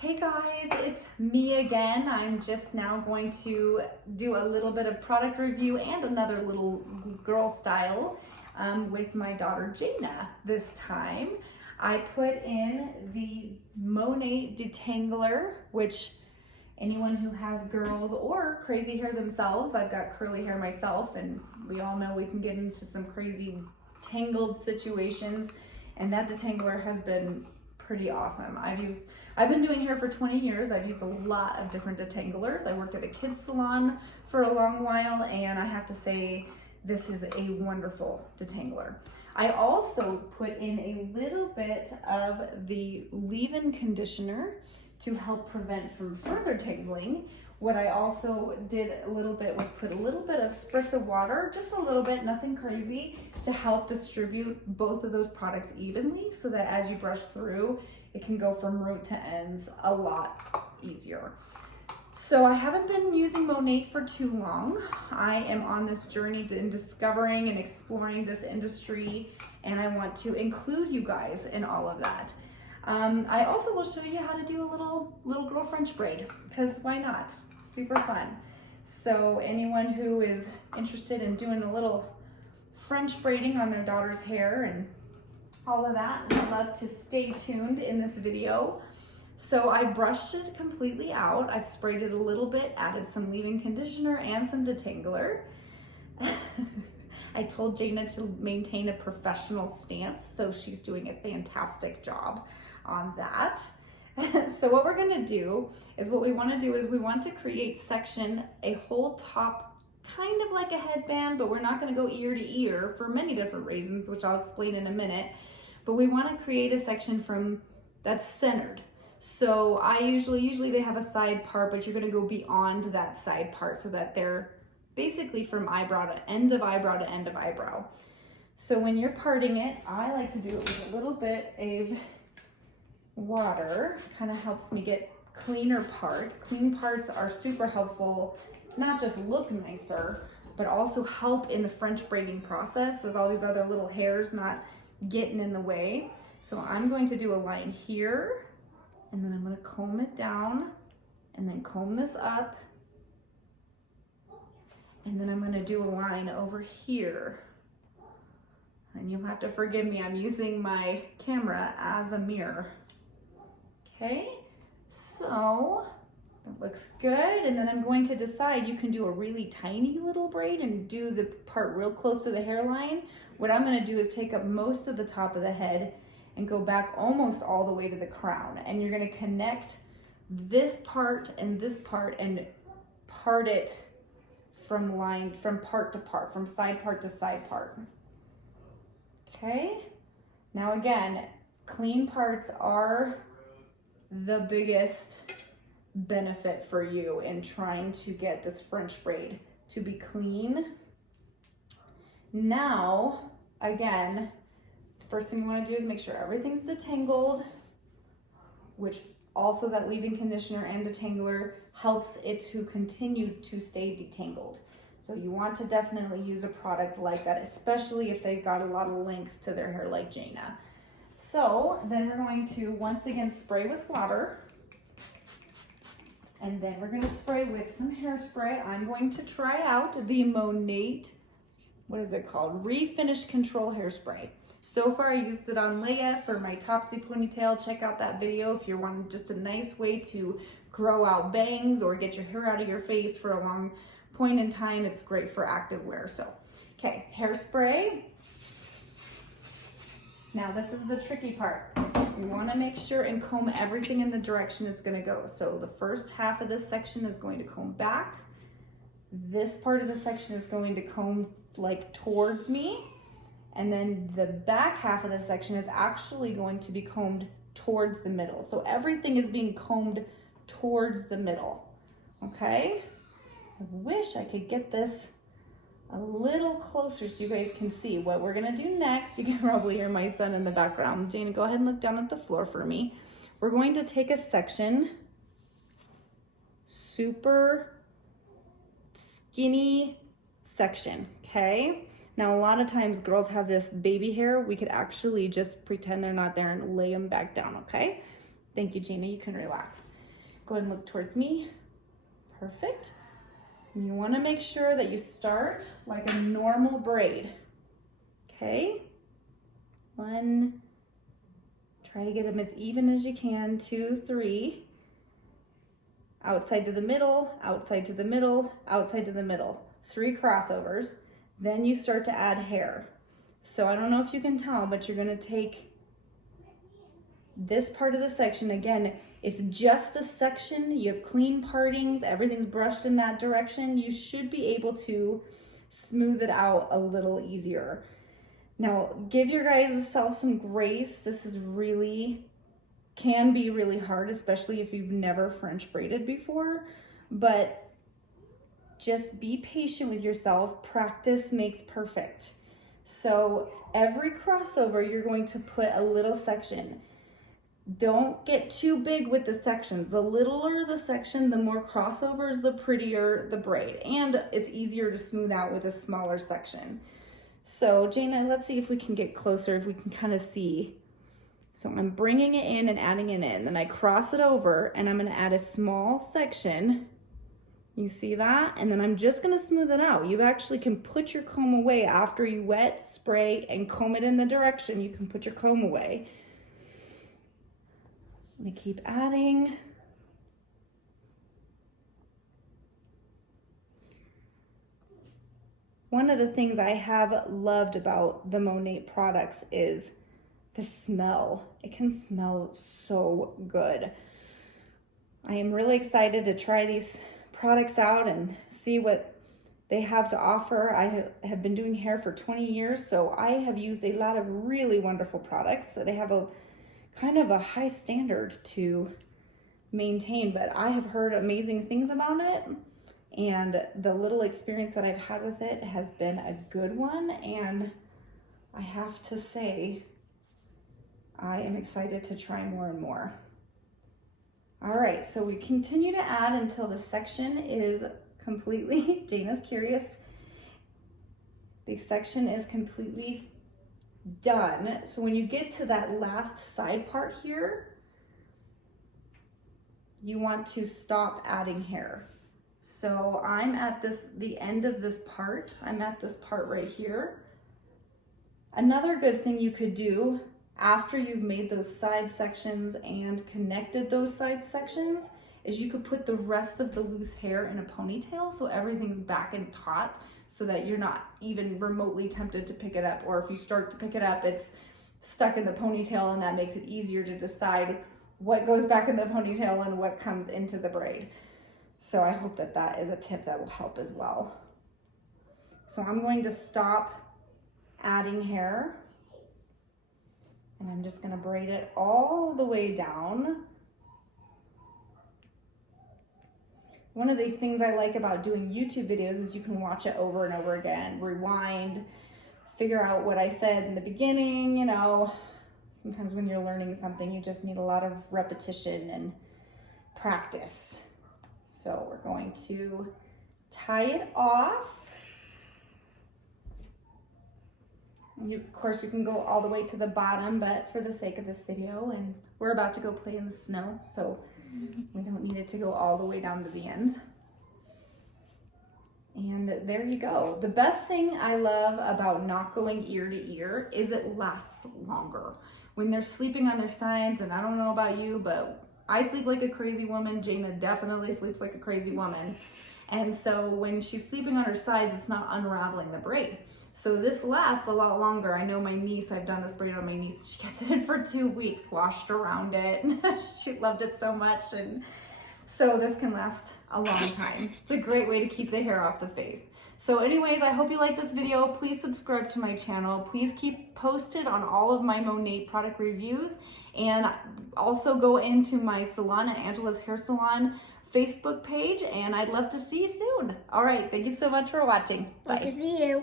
Hey guys, it's me again. I'm just now going to do a little bit of product review and another little girl style with my daughter Jaina this time. I put in the Monat detangler, which anyone who has girls or crazy hair themselves, I've got curly hair myself, and we all know we can get into some crazy tangled situations, and that detangler has been pretty awesome. I've been doing hair for 20 years. I've used a lot of different detanglers. I worked at a kids salon for a long while, and I have to say this is a wonderful detangler. I also put in a little bit of the leave-in conditioner to help prevent from further tangling. What I also did a little bit was put a little bit of spritz of water, just a little bit, nothing crazy, to help distribute both of those products evenly so that as you brush through, it can go from root to ends a lot easier. So I haven't been using Monat for too long. I am on this journey in discovering and exploring this industry, and I want to include you guys in all of that. I also will show you how to do a little girl French braid, because why not? Super fun. So anyone who is interested in doing a little French braiding on their daughter's hair and all of that, I'd love to stay tuned in this video. So I brushed it completely out. I've sprayed it a little bit, added some leave-in conditioner and some detangler. I told Jaina to maintain a professional stance, so she's doing a fantastic job on that. So what we're gonna do is we want to create section, a whole top, kind of like a headband, but we're not gonna go ear to ear for many different reasons, which I'll explain in a minute. But we wanna create a section that's centered. So I usually they have a side part, but you're gonna go beyond that side part so that they're basically from eyebrow to end of eyebrow to end of eyebrow. So when you're parting it, I like to do it with a little bit of water. Kind of helps me get cleaner parts. Clean parts are super helpful, not just look nicer, but also help in the French braiding process with all these other little hairs not getting in the way. So I'm going to do a line here, and then I'm going to comb it down, and then comb this up, and then I'm going to do a line over here. And you'll have to forgive me, I'm using my camera as a mirror. Okay, so that looks good. And then I'm going to decide, you can do a really tiny little braid and do the part real close to the hairline. What I'm going to do is take up most of the top of the head and go back almost all the way to the crown. And you're going to connect this part and part it from part to part, from side part to side part. Okay, now again, clean parts are the biggest benefit for you in trying to get this French braid to be clean. Now, again, first thing you want to do is make sure everything's detangled, which also that leave-in conditioner and detangler helps it to continue to stay detangled. So you want to definitely use a product like that, especially if they've got a lot of length to their hair like Jaina. So then we're going to once again spray with water, and then we're going to spray with some hairspray. I'm going to try out the Monat, what is it called? Refinish Control Hairspray. So far I used it on Leia for my topsy ponytail. Check out that video if you're wanting just a nice way to grow out bangs or get your hair out of your face for a long point in time. It's great for active wear. So, okay, hairspray. Now this is the tricky part. You want to make sure and comb everything in the direction it's going to go. So the first half of this section is going to comb back. This part of the section is going to comb like towards me. And then the back half of the section is actually going to be combed towards the middle. So everything is being combed towards the middle. Okay? I wish I could get this a little closer so you guys can see what we're gonna do next. You can probably hear my son in the background. Jaina, go ahead and look down at the floor for me. We're going to take a section, super skinny section, okay? Now, a lot of times girls have this baby hair. We could actually just pretend they're not there and lay them back down, okay? Thank you, Jaina, you can relax. Go ahead and look towards me. Perfect. And you want to make sure that you start like a normal braid. Okay? 1, try to get them as even as you can. 2, 3. Outside to the middle, outside to the middle, outside to the middle. 3 crossovers. Then you start to add hair. So I don't know if you can tell, but you're going to take this part of the section. Again, if just the section, you have clean partings, everything's brushed in that direction, you should be able to smooth it out a little easier. Now, give your guys self some grace. This is can be really hard, especially if you've never French braided before, but just be patient with yourself. Practice makes perfect. So every crossover, you're going to put a little section. Don't get too big with the sections. The littler the section, the more crossovers, the prettier the braid. And it's easier to smooth out with a smaller section. So Jana, let's see if we can get closer, if we can kind of see. So I'm bringing it in and adding it in. Then I cross it over and I'm gonna add a small section. You see that? And then I'm just gonna smooth it out. You actually can put your comb away after you wet, spray, and comb it in the direction. You can put your comb away. Let me keep adding. One of the things I have loved about the Monat products is the smell. It can smell so good. I am really excited to try these products out and see what they have to offer. I have been doing hair for 20 years, so I have used a lot of really wonderful products. So they have a kind of a high standard to maintain, but I have heard amazing things about it, and the little experience that I've had with it has been a good one, and I have to say I am excited to try more and more. All right, so we continue to add until the section is completely, Dana's curious, the section is completely done. So when you get to that last side part here, you want to stop adding hair. So I'm at the end of this part. I'm at this part right here. Another good thing you could do after you've made those side sections and connected those side sections is you could put the rest of the loose hair in a ponytail so everything's back and taut, so that you're not even remotely tempted to pick it up, or if you start to pick it up, it's stuck in the ponytail, and that makes it easier to decide what goes back in the ponytail and what comes into the braid. So I hope that that is a tip that will help as well. So I'm going to stop adding hair, and I'm just gonna braid it all the way down. One of the things I like about doing YouTube videos is you can watch it over and over again, rewind, figure out what I said in the beginning. You know, sometimes when you're learning something, you just need a lot of repetition and practice. So we're going to tie it off. Of course, you can go all the way to the bottom, but for the sake of this video, and we're about to go play in the snow, so we don't need it to go all the way down to the end. And there you go. The best thing I love about not going ear to ear is it lasts longer. When they're sleeping on their sides, and I don't know about you, but I sleep like a crazy woman. Jana definitely sleeps like a crazy woman. And so when she's sleeping on her sides, it's not unraveling the braid. So this lasts a lot longer. I know my niece, I've done this braid on my niece. She kept it in for 2 weeks, washed around it. She loved it so much. And so this can last a long time. It's a great way to keep the hair off the face. So anyways, I hope you like this video. Please subscribe to my channel. Please keep posted on all of my Monat product reviews. And also go into my salon at Angela's Hair Salon Facebook page, and I'd love to see you soon. All right, thank you so much for watching. Bye. Good to see you.